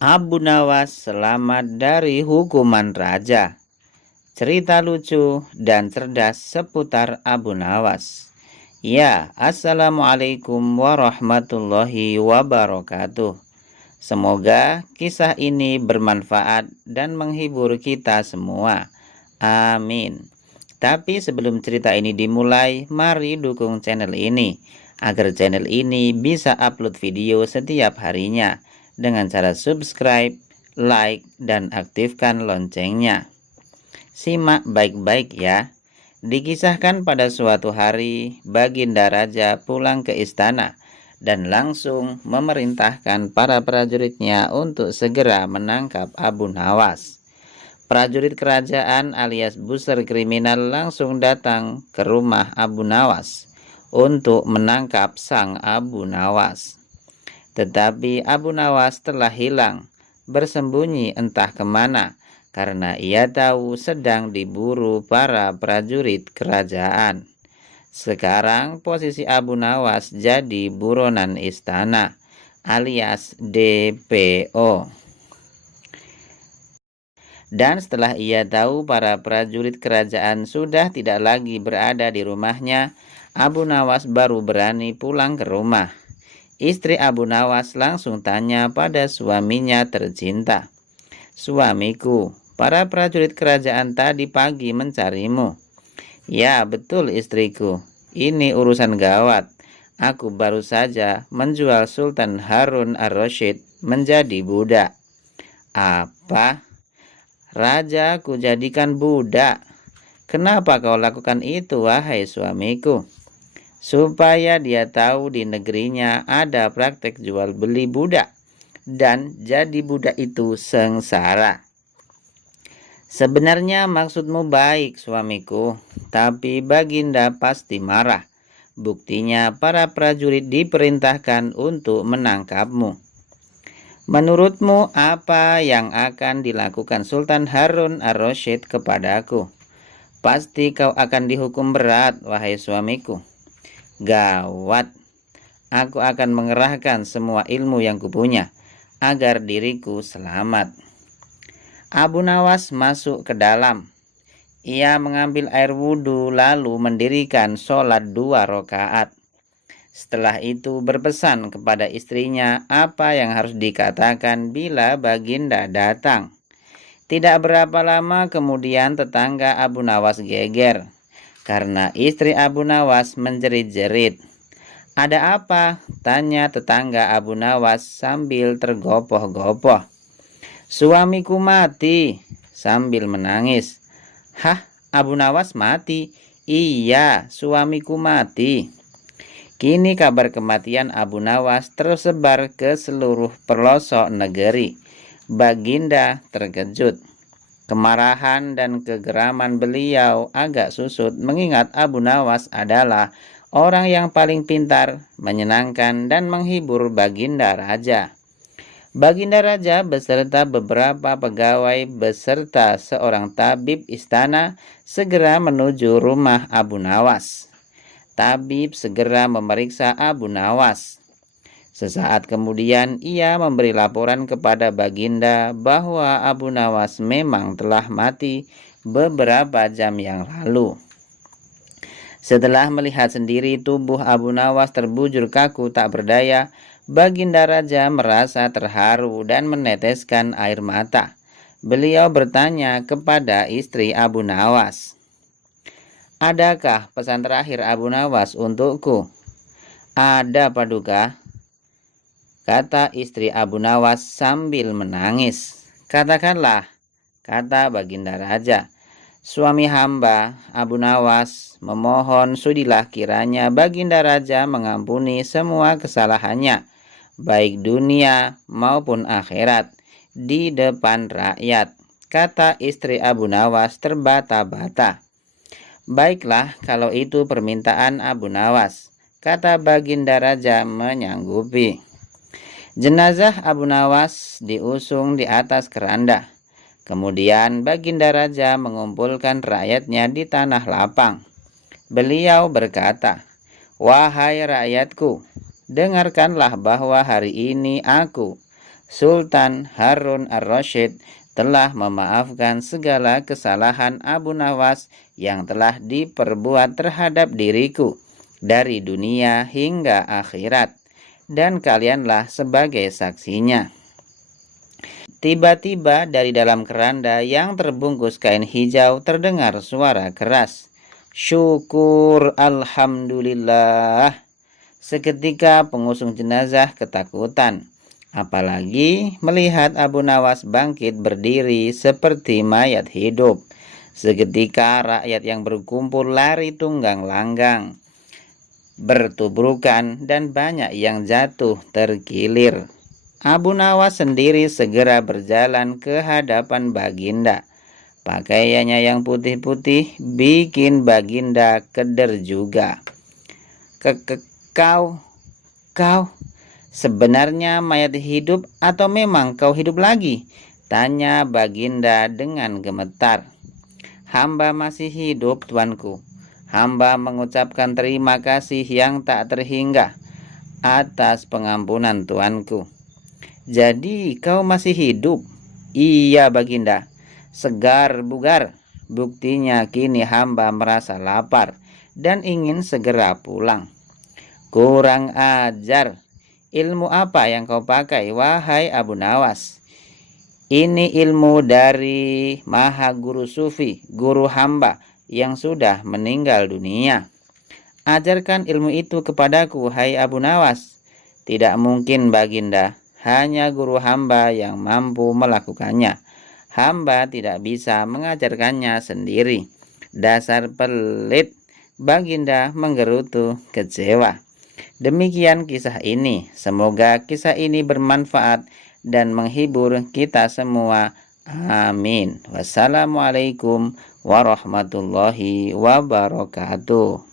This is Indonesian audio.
Abu Nawas selamat dari hukuman raja. Cerita lucu dan cerdas seputar Abu Nawas. Ya, Assalamualaikum warahmatullahi wabarakatuh. Semoga kisah ini bermanfaat dan menghibur kita semua. Amin. Tapi sebelum cerita ini dimulai, mari dukung channel ini agar channel ini bisa upload video setiap harinya dengan cara subscribe, like, dan aktifkan loncengnya. Simak baik-baik ya. Dikisahkan pada suatu hari, Baginda Raja pulang ke istana dan langsung memerintahkan para prajuritnya untuk segera menangkap Abu Nawas. Prajurit kerajaan alias buser kriminal langsung datang ke rumah Abu Nawas untuk menangkap sang Abu Nawas. Tetapi Abu Nawas telah hilang, bersembunyi entah kemana, karena ia tahu sedang diburu para prajurit kerajaan. Sekarang posisi Abu Nawas jadi buronan istana, alias DPO. Dan setelah ia tahu para prajurit kerajaan sudah tidak lagi berada di rumahnya, Abu Nawas baru berani pulang ke rumah. Istri Abu Nawas langsung tanya pada suaminya tercinta, "Suamiku, para prajurit kerajaan tadi pagi mencarimu." "Ya, betul istriku. Ini urusan gawat. Aku baru saja menjual Sultan Harun ar-Rasyid menjadi budak." "Apa? Raja ku jadikan budak? Kenapa kau lakukan itu, wahai suamiku?" "Supaya dia tahu di negerinya ada praktek jual beli budak, dan jadi budak itu sengsara." "Sebenarnya maksudmu baik, suamiku, tapi Baginda pasti marah. Buktinya para prajurit diperintahkan untuk menangkapmu." "Menurutmu apa yang akan dilakukan Sultan Harun ar-Rasyid kepadaku?" "Pasti kau akan dihukum berat, wahai suamiku." "Gawat, aku akan mengerahkan semua ilmu yang kupunya agar diriku selamat." Abu Nawas masuk ke dalam. Ia mengambil air wudhu lalu mendirikan sholat 2 rakaat. Setelah itu berpesan kepada istrinya apa yang harus dikatakan bila Baginda datang. Tidak berapa lama kemudian tetangga Abu Nawas geger karena istri Abu Nawas menjerit-jerit. "Ada apa?" tanya tetangga Abu Nawas sambil tergopoh-gopoh. "Suamiku mati," sambil menangis. "Hah, Abu Nawas mati?" "Iya, suamiku mati." Kini kabar kematian Abu Nawas tersebar ke seluruh pelosok negeri. Baginda terkejut. Kemarahan dan kegeraman beliau agak susut mengingat Abu Nawas adalah orang yang paling pintar, menyenangkan, dan menghibur Baginda Raja. Baginda Raja beserta beberapa pegawai beserta seorang tabib istana segera menuju rumah Abu Nawas. Tabib segera memeriksa Abu Nawas. Sesaat kemudian ia memberi laporan kepada Baginda bahwa Abu Nawas memang telah mati beberapa jam yang lalu. Setelah melihat sendiri tubuh Abu Nawas terbujur kaku tak berdaya, Baginda Raja merasa terharu dan meneteskan air mata. Beliau bertanya kepada istri Abu Nawas, "Adakah pesan terakhir Abu Nawas untukku?" "Ada, Paduka," kata istri Abu Nawas sambil menangis. "Katakanlah," kata Baginda Raja. "Suami hamba, Abu Nawas, memohon sudilah kiranya Baginda Raja mengampuni semua kesalahannya, baik dunia maupun akhirat, di depan rakyat," kata istri Abu Nawas terbata-bata. "Baiklah, kalau itu permintaan Abu Nawas," kata Baginda Raja menyanggupi. Jenazah Abu Nawas diusung di atas keranda. Kemudian Baginda Raja mengumpulkan rakyatnya di tanah lapang. Beliau berkata, "Wahai rakyatku, dengarkanlah bahwa hari ini aku, Sultan Harun ar-Rasyid telah memaafkan segala kesalahan Abu Nawas yang telah diperbuat terhadap diriku dari dunia hingga akhirat, dan kalianlah sebagai saksinya. Tiba-tiba dari dalam keranda yang terbungkus kain hijau terdengar suara keras, "Syukur, alhamdulillah." Seketika pengusung jenazah ketakutan, apalagi melihat Abu Nawas bangkit berdiri seperti mayat hidup. Seketika rakyat yang berkumpul lari tunggang langgang, bertubrukan, dan banyak yang jatuh terkilir. Abu Nawas sendiri segera berjalan ke hadapan Baginda. Pakaiannya yang putih-putih bikin Baginda keder juga. Kau sebenarnya mayat hidup atau memang kau hidup lagi?" tanya Baginda dengan gemetar. "Hamba masih hidup, tuanku. Hamba mengucapkan terima kasih yang tak terhingga atas pengampunan tuanku." "Jadi kau masih hidup?" "Iya, Baginda. Segar bugar. Buktinya kini hamba merasa lapar dan ingin segera pulang." "Kurang ajar. Ilmu apa yang kau pakai, wahai Abu Nawas?" "Ini ilmu dari Maha Guru Sufi, guru hamba yang sudah meninggal dunia." "Ajarkan ilmu itu kepadaku, hai Abu Nawas." "Tidak mungkin, Baginda. Hanya guru hamba yang mampu melakukannya. Hamba tidak bisa mengajarkannya sendiri." "Dasar pelit!" Baginda menggerutu kecewa. Demikian kisah ini. Semoga kisah ini bermanfaat dan menghibur kita semua. Amin. Wassalamualaikum warahmatullahi wabarakatuh.